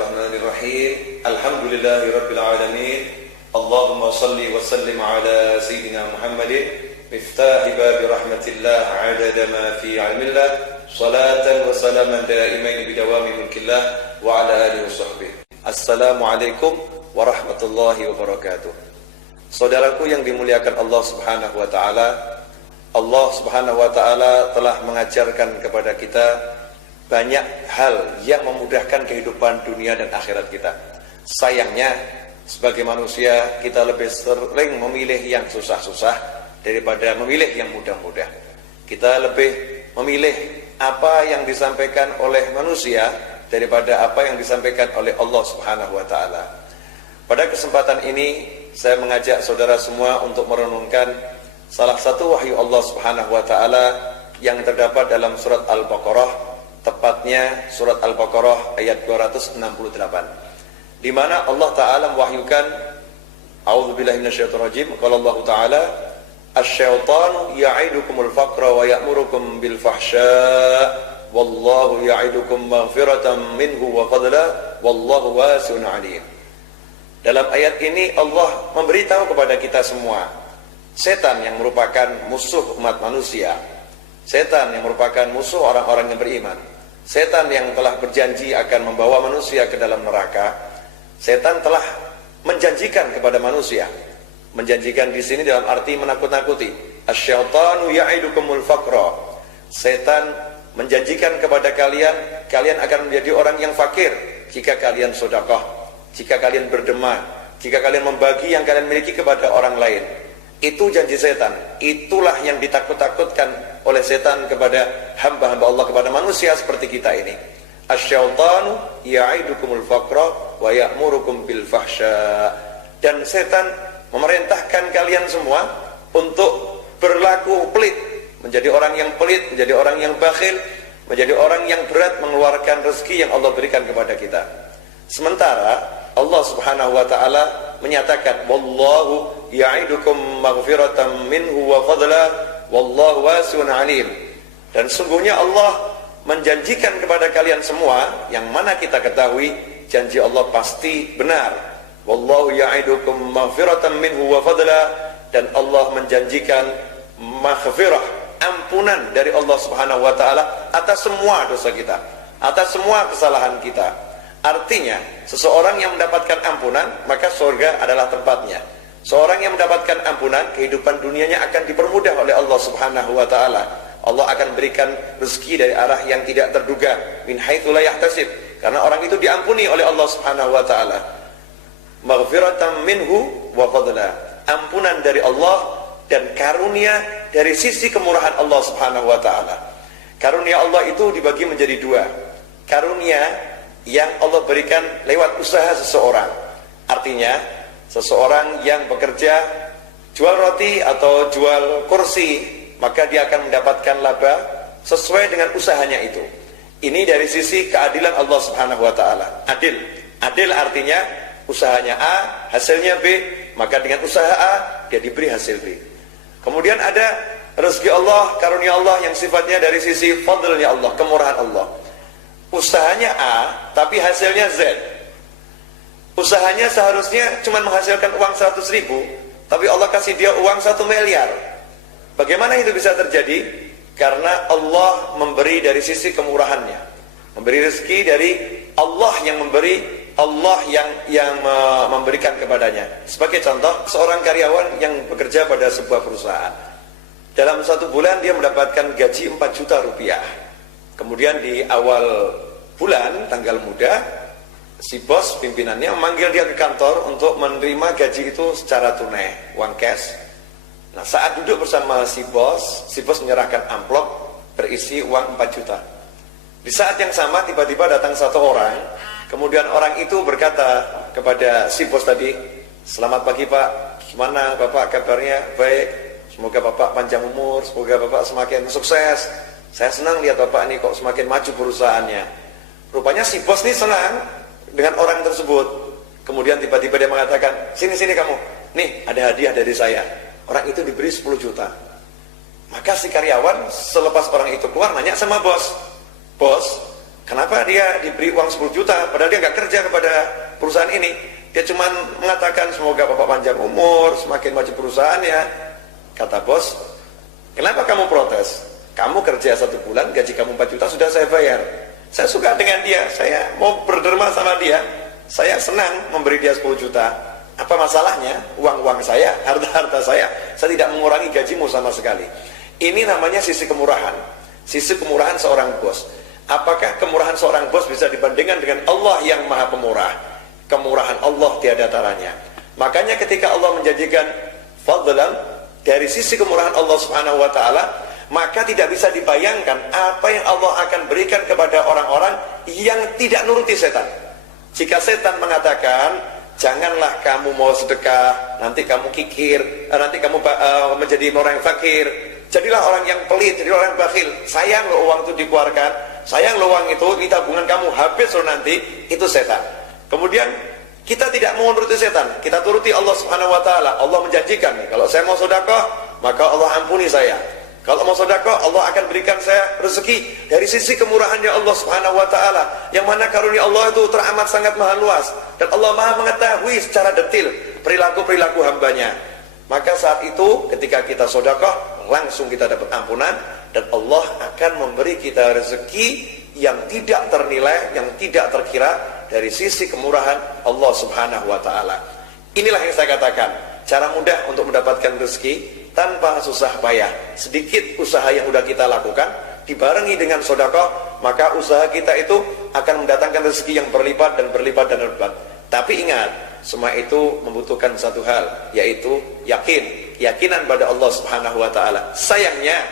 Bismillahirrahmanirrahim. Alhamdulillahirabbil alamin. Allahumma shalli wa sallim ala sayyidina Muhammadin miftahi babi rahmatillah adada ma fi ilmillah salatan wa salaman daimain bidawami mulkillah wa ala alihi wa sahbihi. Assalamualaikum warahmatullahi wabarakatuh. Saudaraku yang dimuliakan Allah Subhanahu wa taala, Allah Subhanahu wa taala telah mengajarkan kepada kita banyak hal yang memudahkan kehidupan dunia dan akhirat kita. Sayangnya, sebagai manusia kita lebih sering memilih yang susah-susah daripada memilih yang mudah-mudah. Kita lebih memilih apa yang disampaikan oleh manusia daripada apa yang disampaikan oleh Allah Subhanahu wa taala. Pada kesempatan ini saya mengajak saudara semua untuk merenungkan salah satu wahyu Allah Subhanahu wa taala yang terdapat dalam surat Al-Baqarah, tepatnya surat Al-Baqarah ayat 268, di mana Allah taala mewahyukan, a'udzubillahi minasyaitonirrajim, qala Allah taala, asy-syaitanu ya'idukumul faqra wa ya'murukum bil fahsya' wallahu ya'idukum maghfiratan minhu wa fadla wallahu wasi'un 'alim. Dalam ayat ini Allah memberitahu kepada kita semua, setan yang merupakan musuh umat manusia, setan yang merupakan musuh orang-orang yang beriman, setan yang telah berjanji akan membawa manusia ke dalam neraka, setan telah menjanjikan kepada manusia. Menjanjikan di sini dalam arti menakut-nakuti. Asy-syaitanu ya'idukumul faqra. Setan menjanjikan kepada kalian, kalian akan menjadi orang yang fakir jika kalian sedekah, jika kalian berderma, jika kalian membagi yang kalian miliki kepada orang lain. Itu janji setan. Itulah yang ditakut-takutkan oleh setan kepada hamba-hamba Allah, kepada manusia seperti kita ini. Asy-syaitanu ya'idukumul faqra wa ya'murukum bil fahsya. Dan setan memerintahkan kalian semua untuk berlaku pelit, menjadi orang yang pelit, menjadi orang yang bakhil, menjadi orang yang berat mengeluarkan rezeki yang Allah berikan kepada kita. Sementara Allah Subhanahu wa taala menyatakan, wallahu ya'idukum maghfiratan minhu wa fadla wallahu wasi'un 'alim. Dan sungguhnya Allah menjanjikan kepada kalian semua, yang mana kita ketahui janji Allah pasti benar. Wallahu ya'idukum maghfiratan minhu wa fadla, dan Allah menjanjikan maghfirah, ampunan dari Allah Subhanahu wa taala atas semua dosa kita, atas semua kesalahan kita. Artinya, seseorang yang mendapatkan ampunan, maka surga adalah tempatnya. Seorang yang mendapatkan ampunan, kehidupan dunianya akan dipermudah oleh Allah Subhanahu wa taala. Allah akan berikan rezeki dari arah yang tidak terduga, min haitsu la yahtasib, karena orang itu diampuni oleh Allah Subhanahu wa taala. Maghfiratan minhu wa fadla, ampunan dari Allah dan karunia dari sisi kemurahan Allah Subhanahu wa taala. Karunia Allah itu dibagi menjadi dua. Karunia yang Allah berikan lewat usaha seseorang. Artinya, seseorang yang bekerja jual roti atau jual kursi, maka dia akan mendapatkan laba sesuai dengan usahanya itu. Ini dari sisi keadilan Allah Subhanahu wa taala. Adil. Adil artinya usahanya A, hasilnya B, maka dengan usaha A dia diberi hasil B. Kemudian ada rezeki Allah, karunia Allah yang sifatnya dari sisi fadlnya Allah, kemurahan Allah. Usahanya A, tapi hasilnya Z. Usahanya seharusnya cuma menghasilkan uang 100.000, tapi Allah kasih dia uang 1 miliar. Bagaimana itu bisa terjadi? Karena Allah memberi dari sisi kemurahannya, memberi rezeki dari Allah yang memberi, Allah yang memberikan kepadanya. Sebagai contoh, seorang karyawan yang bekerja pada sebuah perusahaan, dalam 1 bulan dia mendapatkan gaji 4 juta rupiah. Kemudian di awal bulan, tanggal muda, si bos pimpinannya memanggil dia ke kantor untuk menerima gaji itu secara tunai, uang cash. Nah, saat duduk bersama si bos menyerahkan amplop berisi uang 4 juta. Di saat yang sama tiba-tiba datang satu orang, kemudian orang itu berkata kepada si bos tadi, "Selamat pagi Pak, gimana Bapak kabarnya?" "Baik, semoga Bapak panjang umur, semoga Bapak semakin sukses. Saya senang lihat Bapak ini kok semakin maju perusahaannya." Rupanya si bos ini senang dengan orang tersebut. Kemudian tiba-tiba dia mengatakan, sini kamu, nih ada hadiah dari saya. Orang itu diberi 10 juta. Maka si karyawan selepas orang itu keluar nanya sama bos, "Bos, Kenapa dia diberi uang 10 juta padahal dia nggak kerja kepada perusahaan ini? Dia cuma mengatakan semoga Bapak panjang umur, semakin maju perusahaannya. Kata bos, kenapa kamu protes? Kamu kerja 1 bulan, gaji kamu 4 juta sudah saya bayar. Saya suka dengan dia, saya mau berderma sama dia, saya senang memberi dia 10 juta. Apa masalahnya? Uang-uang saya, harta-harta saya tidak mengurangi gajimu sama sekali. Ini namanya sisi kemurahan. Sisi kemurahan seorang bos. Apakah kemurahan seorang bos bisa dibandingkan dengan Allah yang maha pemurah? Kemurahan Allah tiada taranya. Makanya ketika Allah menjanjikan fadlan dari sisi kemurahan Allah Subhanahu wa taala, maka tidak bisa dibayangkan apa yang Allah akan berikan kepada orang-orang yang tidak nuruti setan. Jika setan mengatakan, janganlah kamu mau sedekah, nanti kamu kikir, nanti kamu menjadi orang yang fakir, jadilah orang yang pelit, jadilah orang yang bakhil, sayang loh uang itu dikeluarkan, sayang loh uang itu di tabungan kamu habis loh nanti, itu setan. Kemudian kita tidak mau menuruti setan, kita turuti Allah Subhanahu wa taala. Allah menjanjikan, kalau saya mau sedekah, maka Allah ampuni saya. Kalau mau sedekah, Allah akan berikan saya rezeki dari sisi kemurahannya Allah Subhanahu wa taala. Yang mana karunia Allah itu teramat sangat maha luas dan Allah maha mengetahui secara detil perilaku-perilaku hambanya. Maka saat itu ketika kita sedekah, langsung kita dapat ampunan dan Allah akan memberi kita rezeki yang tidak ternilai, yang tidak terkira dari sisi kemurahan Allah Subhanahu wa taala. Inilah yang saya katakan, cara mudah untuk mendapatkan rezeki tanpa susah payah. Sedikit usaha yang sudah kita lakukan dibarengi dengan sedekah, maka usaha kita itu akan mendatangkan rezeki yang berlipat dan berlipat dan berlipat. Tapi ingat, semua itu membutuhkan satu hal, yaitu keyakinan pada Allah Subhanahu wa taala. Sayangnya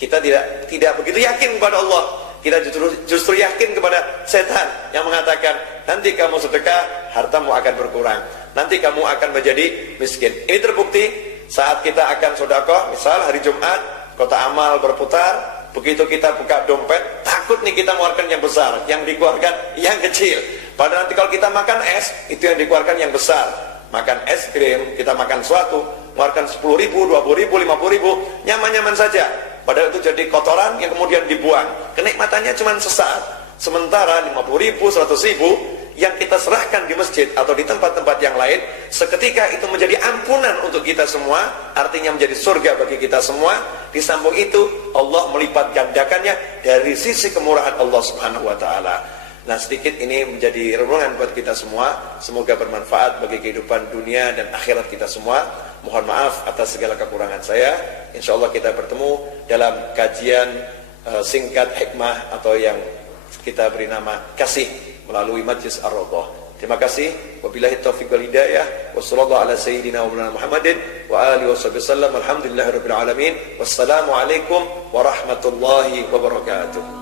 kita tidak begitu yakin kepada Allah. Kita justru yakin kepada setan yang mengatakan, nanti kamu sedekah, hartamu akan berkurang, nanti kamu akan menjadi miskin. Ini terbukti saat kita akan sedekah, misal hari Jumat, kotak amal berputar, begitu kita buka dompet, takut nih kita mengeluarkan yang besar, yang dikeluarkan yang kecil. Padahal nanti kalau kita makan es, itu yang dikeluarkan yang besar. Makan es krim, kita makan sesuatu, mengeluarkan 10.000, 20.000, 50.000, nyaman-nyaman saja. Padahal itu jadi kotoran yang kemudian dibuang. Kenikmatannya cuma sesaat. Sementara 50.000, 100.000 yang kita serahkan di masjid atau di tempat-tempat yang lain, seketika itu menjadi ampunan untuk kita semua, artinya menjadi surga bagi kita semua. Di samping itu Allah melipat gandakannya dari sisi kemurahan Allah Subhanahu wa taala. Nah, sedikit ini menjadi renungan buat kita semua. Semoga bermanfaat bagi kehidupan dunia dan akhirat kita semua. Mohon maaf atas segala kekurangan saya. Insya Allah kita bertemu dalam kajian singkat hikmah atau yang kita beri nama kasih melalui Majlis Ar-Rawdah. Terima kasih. Wabillahi taufiq wal hidayah. Wassallallahu ala sayyidina wa Muhammadin wa alihi wasallam. Alhamdulillahirabbil alamin. Wassalamualaikum warahmatullahi wabarakatuh.